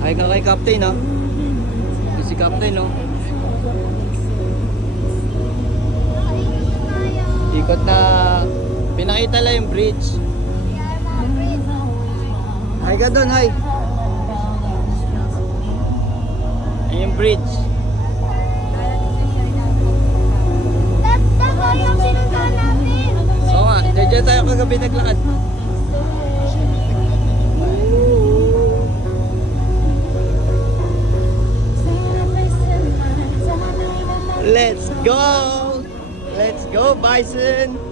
Ay ka kay Captain, no? Si Captain, no? Ikot na, pinakita lang yung bridge. Hi ka doon, hi. Ay yung bridge. Oo nga, dyan tayo kagabi naglakad. Let's go! Let's go, Bison!